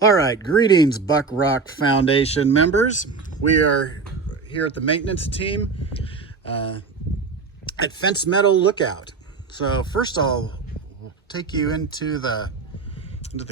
All right, greetings Buck Rock Foundation members. We are here at the maintenance team at Fence Meadow Lookout. So first I'll take you into the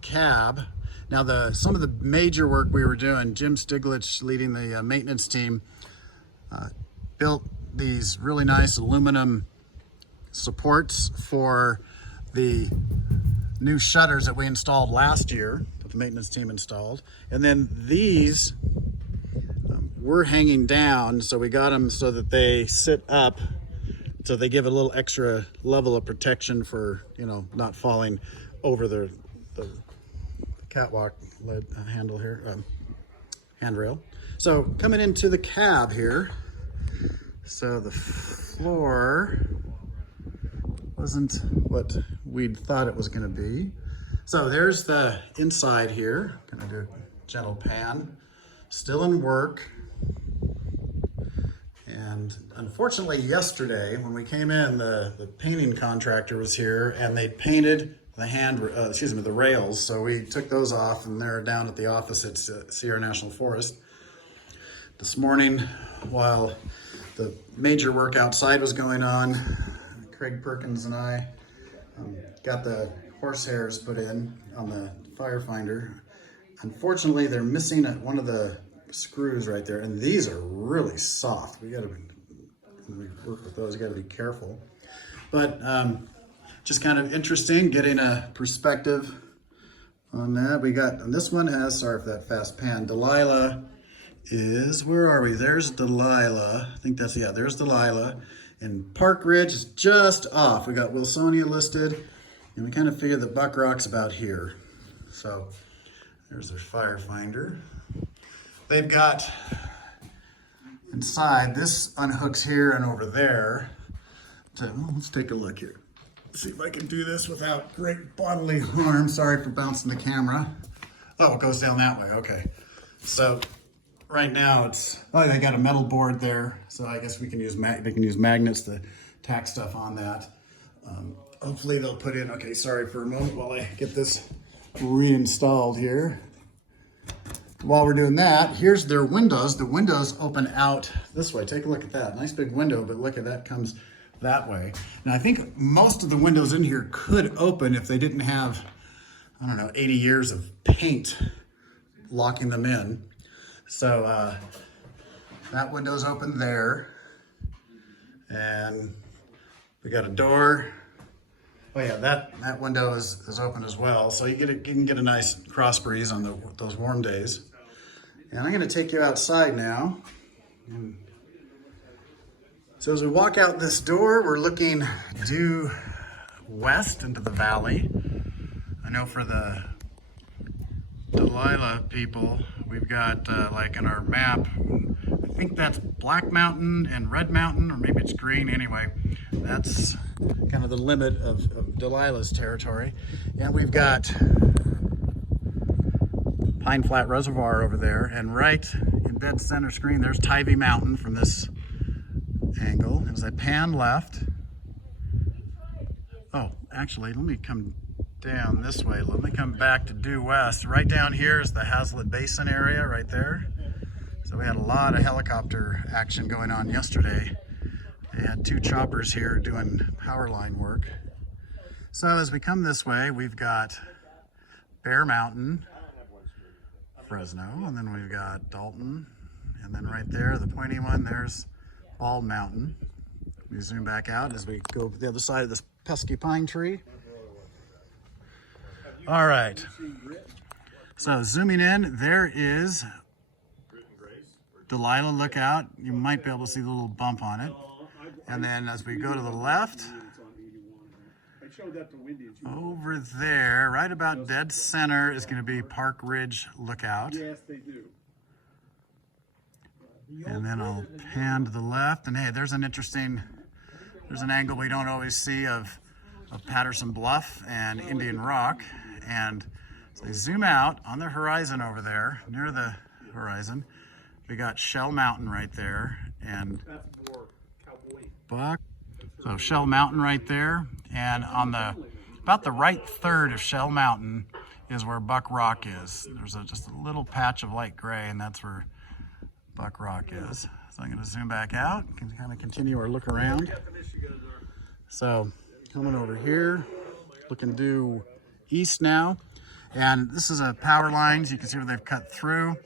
cab. Now some of the major work we were doing, Jim Stiglich leading the maintenance team, built these really nice aluminum supports for the new shutters that we installed last year, that the maintenance team installed. And then these were hanging down, so we got them so that they sit up, so they give a little extra level of protection for, not falling over the catwalk handle here, handrail. So coming into the cab here, so the floor wasn't what we'd thought it was going to be. So there's the inside here. Gonna do a gentle pan. Still in work. And unfortunately yesterday when we came in, the painting contractor was here and they painted the the rails. So we took those off and they're down at the office at Sierra National Forest. This morning, while the major work outside was going on, Craig Perkins and I got the horsehairs put in on the fire finder. Unfortunately, they're missing one of the screws right there, and these are really soft. When we work with those, you gotta be careful. But just kind of interesting, getting a perspective on that. We got, and this one has, sorry for that fast pan, Delilah is, where are we? There's Delilah. I think that's, yeah, there's Delilah. And Park Ridge is just off. We got Wilsonia listed, and we kind of figured that Buck Rock's about here. So there's their fire finder. They've got inside, this unhooks here and over there. Let's take a look here. See if I can do this without great bodily harm. Sorry for bouncing the camera. Oh, it goes down that way, okay. So right now they got a metal board there, so I guess they can use magnets to tack stuff on that. Hopefully they'll put in, okay, sorry for a moment while I get this reinstalled here. While we're doing that, here's their windows. The windows open out this way. Take a look at that. Nice big window, but look at that, comes that way. Now I think most of the windows in here could open if they didn't have, 80 years of paint locking them in. So that window's open there, and we got a door. Oh yeah, that window is open as well. So you can get a nice cross breeze on those warm days. And I'm going to take you outside now. And so as we walk out this door, we're looking due west into the valley. I know for the Delilah people, we've got like in our map, I think that's Black Mountain and Red Mountain, or maybe it's green. Anyway, that's kind of the limit of Delilah's territory. And we've got Pine Flat Reservoir over there, and right in dead center screen, there's Tivy Mountain from this angle. As I pan left, oh, actually, let me come down this way. Let me come back to due west. Right down here is the Hazlitt Basin area right there. So we had a lot of helicopter action going on yesterday. They had 2 choppers here doing power line work. So as we come this way, we've got Bear Mountain, Fresno, and then we've got Dalton, and then right there, the pointy one, there's Bald Mountain. We zoom back out as we go to the other side of this pesky pine tree. All right, so zooming in, there is Delilah Lookout. You might be able to see the little bump on it. And then as we go to the left, over there, right about dead center, is going to be Park Ridge Lookout. Yes, they do. And then I'll pan to the left, and hey, there's an angle we don't always see of Patterson Bluff and Indian Rock. And so they zoom out on the horizon over there, near the horizon. We got Shell Mountain right there, and Buck. So Shell Mountain right there, and on about the right third of Shell Mountain is where Buck Rock is. There's just a little patch of light gray, and that's where Buck Rock is. So I'm going to zoom back out, can kind of continue our look around. So coming over here, looking due east now, and this is a power lines. You can see where they've cut through.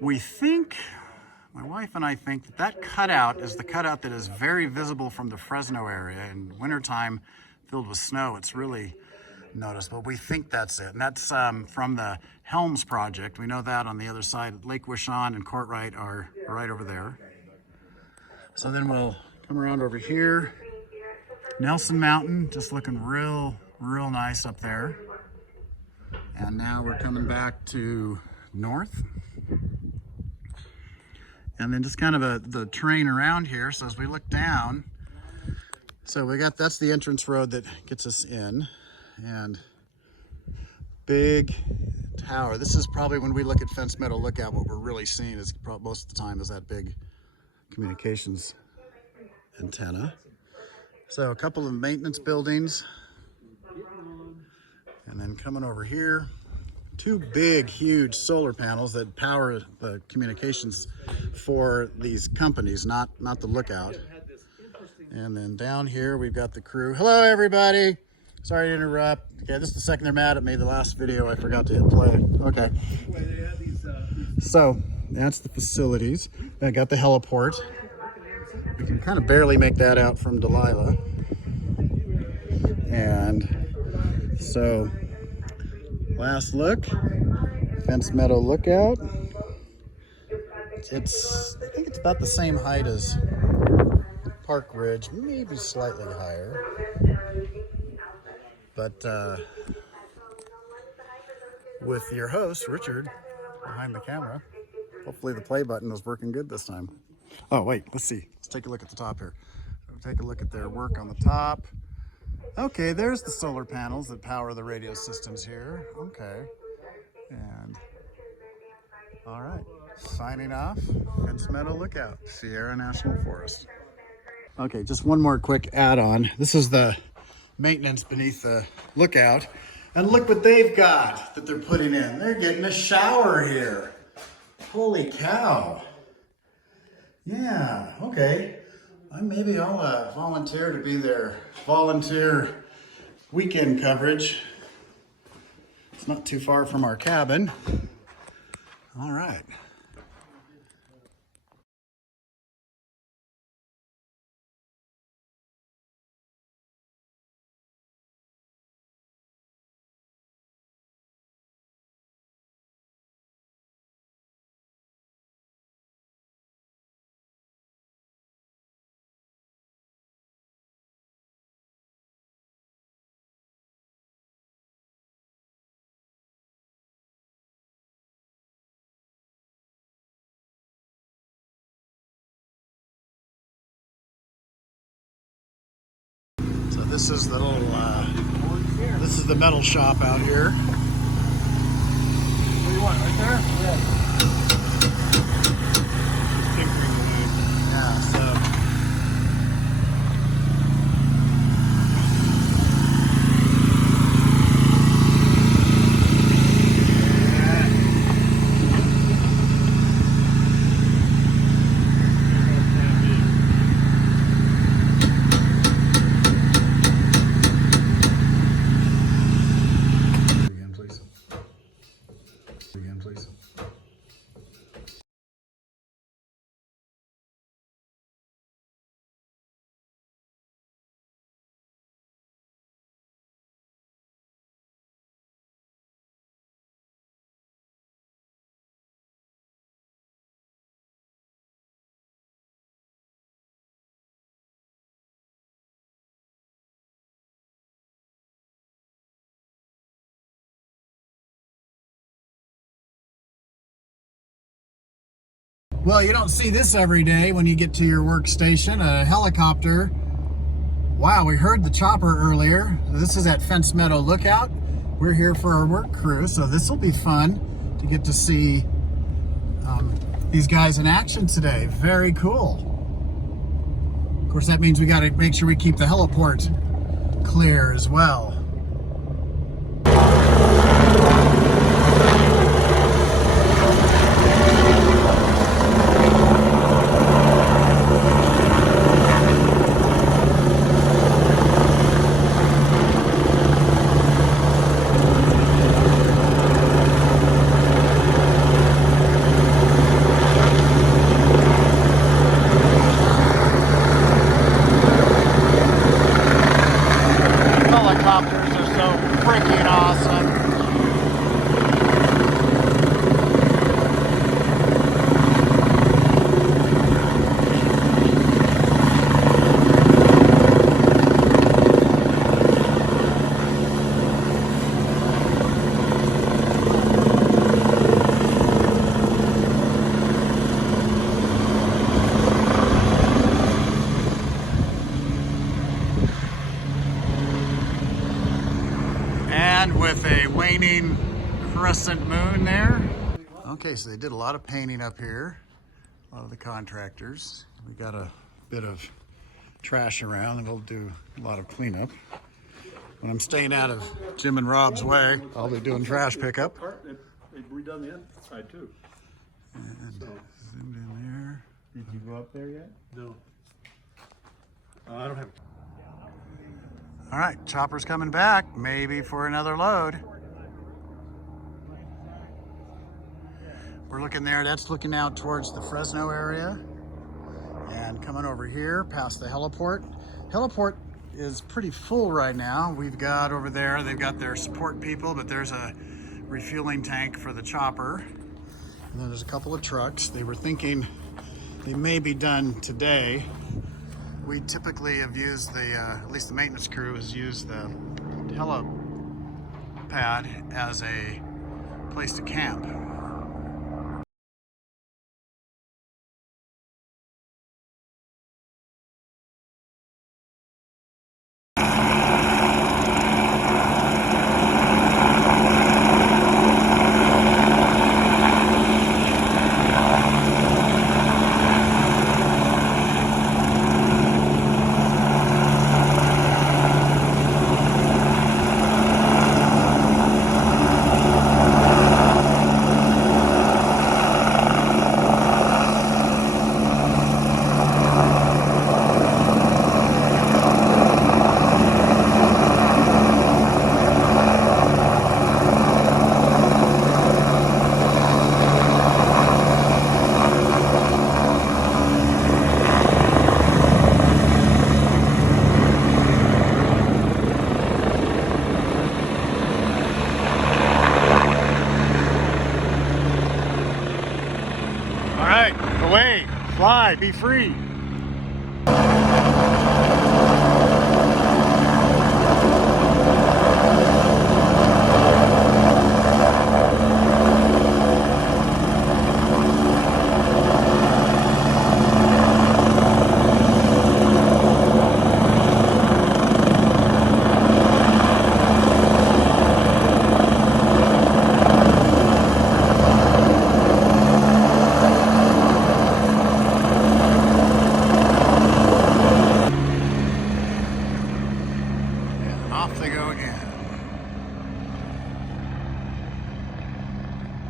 We think, my wife and I think that that cutout is the cutout that is very visible from the Fresno area. In wintertime, filled with snow, it's really noticeable. We think that's it, and that's from the Helms project. We know that on the other side. Lake Wishon and Courtright are right over there. So then we'll come around over here. Nelson Mountain, just looking real nice up there. And now we're coming back to north. And then just kind of the terrain around here. So as we look down, so we got, that's the entrance road that gets us in. And big tower. This is probably, when we look at Fence Meadow Lookout, what we're really seeing is most of the time is that big communications antenna. So a couple of maintenance buildings. And then coming over here, two big, huge solar panels that power the communications for these companies, not the lookout. And then down here, we've got the crew. Hello, everybody. Sorry to interrupt. Okay, this is the second they're mad at me. The last video, I forgot to hit play. Okay. So that's the facilities. I got the heliport. We can kind of barely make that out from Delilah. And so, last look, Fence Meadow Lookout. I think it's about the same height as Park Ridge, maybe slightly higher. But with your host, Richard, behind the camera. Hopefully the play button is working good this time. Oh, wait, let's see. Let's take a look at the top here. Take a look at their work on the top. Okay, there's the solar panels that power the radio systems here. Okay. And, all right. Signing off, Fence Meadow Lookout, Sierra National Forest. Okay, just one more quick add-on. This is the maintenance beneath the lookout. And look what they've got that they're putting in. They're getting a shower here. Holy cow. Yeah, okay. Maybe I'll volunteer to be their volunteer weekend coverage. It's not too far from our cabin. All right. So this is the little, this is the metal shop out here. What do you want, right there? Yeah. Yeah, so. Well, you don't see this every day when you get to your workstation, a helicopter. Wow, we heard the chopper earlier. This is at Fence Meadow Lookout. We're here for our work crew, so this will be fun to get to see these guys in action today. Very cool. Of course, that means we got to make sure we keep the heliport clear as well. land with a waning crescent moon there. Okay, so they did a lot of painting up here. A lot of the contractors. We got a bit of trash around and we'll do a lot of cleanup. When I'm staying out of Jim and Rob's way, I'll be doing trash pickup. They've redone the inside too. And zoomed in there. Did you go up there yet? No. I don't have. All right, chopper's coming back, maybe for another load. We're looking there, that's looking out towards the Fresno area. And coming over here past the heliport. Heliport is pretty full right now. We've got over there, they've got their support people, but there's a refueling tank for the chopper. And then there's a couple of trucks. They were thinking they may be done today. We typically have used the, at least the maintenance crew has used the helipad as a place to camp. Away, fly, be free. Off they go again.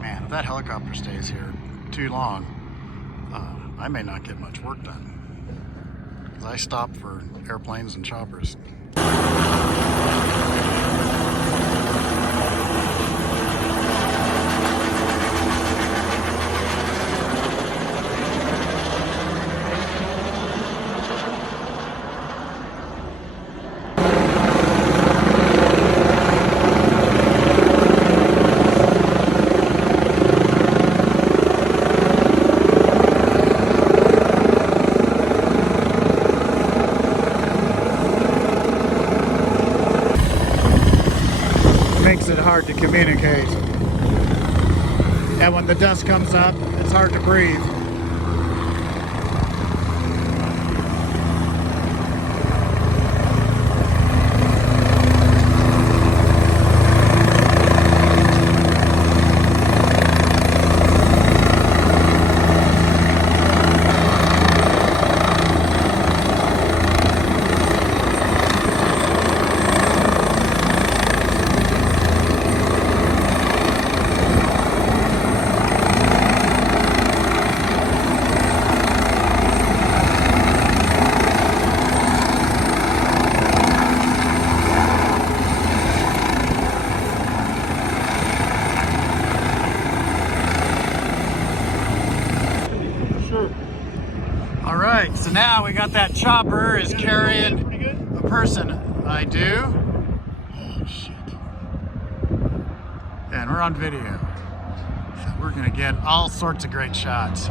Man, if that helicopter stays here too long, I may not get much work done. Because I stop for airplanes and choppers. Makes it hard to communicate. And when the dust comes up, it's hard to breathe. All right, so now we got that chopper is carrying a person. I do. Oh, shit. And we're on video. So we're gonna get all sorts of great shots.